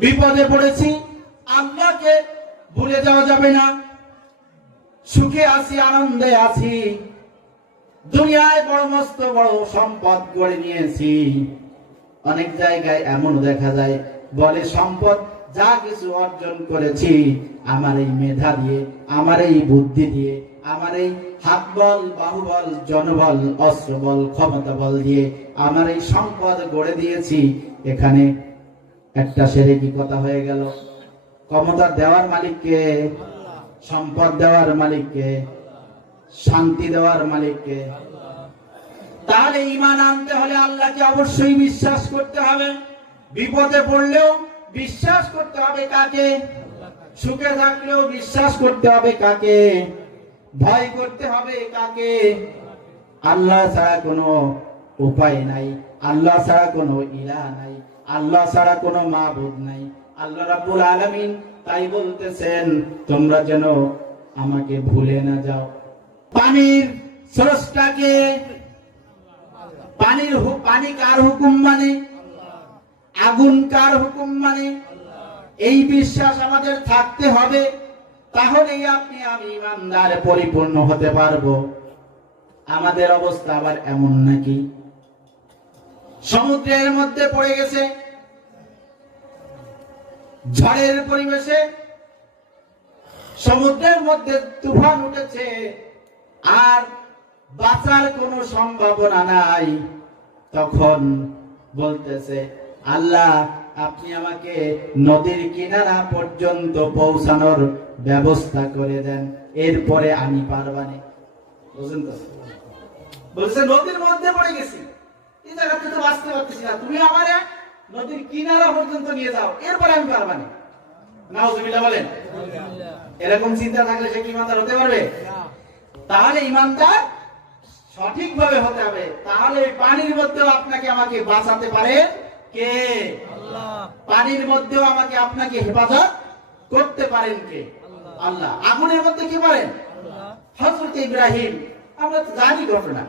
বিপদে পড়েছি, আল্লাহকে ভুলে যাওয়া যাবে না। সুখে আছি, আনন্দে আছি। দুনিয়ায় বড় মস্ত, বড় সম্পদ গড়ে নিয়েছি। অনেক জায়গায় এমন দেখা যায়, বলে সম্পদ, যা কিছু অর্জন করেছি, আমার এই মেধা দিয়ে, আমার এই বুদ্ধি দিয়ে, আমার এই হাত বল বাহুবল জনবল অস্ত্র বল, ক্ষমতা বল দিয়ে, আমার এই সম্পদ গড়ে দিয়েছি। এখানে একটা সেরে কি কথা হয়ে গেল? ক্ষমতা দেওয়ার মালিককে, সম্পদ দেওয়ার মালিককে, শান্তি দেওয়ার মালিককে। তাহলে ইমান আনতে হলে আল্লাহকে অবশ্যই বিশ্বাস করতে হবে। বিপদে পড়লেও বিশ্বাস করতে হবে কাকে? সুখে থাকলেও বিশ্বাস করতে হবে কাকে? ভয় করতে হবে কাকে? আল্লাহ ছাড়া কোনো উপায় নাই, আল্লাহ ছাড়া কোনো ইলা নাই। আল্লাহ ছাড়া কোনো মাবুদ নাই। আল্লাহ রাব্বুল আলামিন তাই বলতেছেন, তোমরা যেন আমাকে ভুলে না যাও। পানির স্রষ্টাকে পানির পানি কার হুকুম মানে? আগুন কার হুকুম মানে? এই বিশ্বাস আমাদের থাকতে হবে, তাহলেই আপনি, আমি ইমানদার পরিপূর্ণ হতে পারব। আমাদের অবস্থা আবার এমন নাকি? সমুদ্রের মধ্যে পড়ে গেছে ঝড়ের পরিবেশে সমুদ্রের মধ্যে তুফান উঠেছে, আর বাঁচার কোনো সম্ভাবনা নাই। তখন বলতেছে, আল্লাহ, আপনি আমাকে নদীর কিনারা পর্যন্ত পৌঁছানোর ব্যবস্থা করে দেন, এরপরে আমি পারবানে। বুঝলেন তো? বলছে, নদীর মধ্যে পড়ে গেছি। এই জায়গাতে তো বাঁচতে পারতেছি না। তুমি আমার নদীর কিনারা পর্যন্ত নিয়ে যাও এরপরে আমি পারবানে নাউজুবিল্লাহ বলেন। এরকম চিন্তা থাকলে সে কি ইমানদার হতে পারবে? তাহলে ইমানদার সঠিকভাবে হতে হবে। তাহলে পানির মধ্যেও আপনাকে আমাকে বাঁচাতে পারে কে? পানির মধ্যেও আমাকে আপনাকে হেফাজত করতে পারেন কে? আল্লাহ। আগুনের মধ্যে কি পারেন? হজরত ইব্রাহিম। আমরা জানি ঘটনা।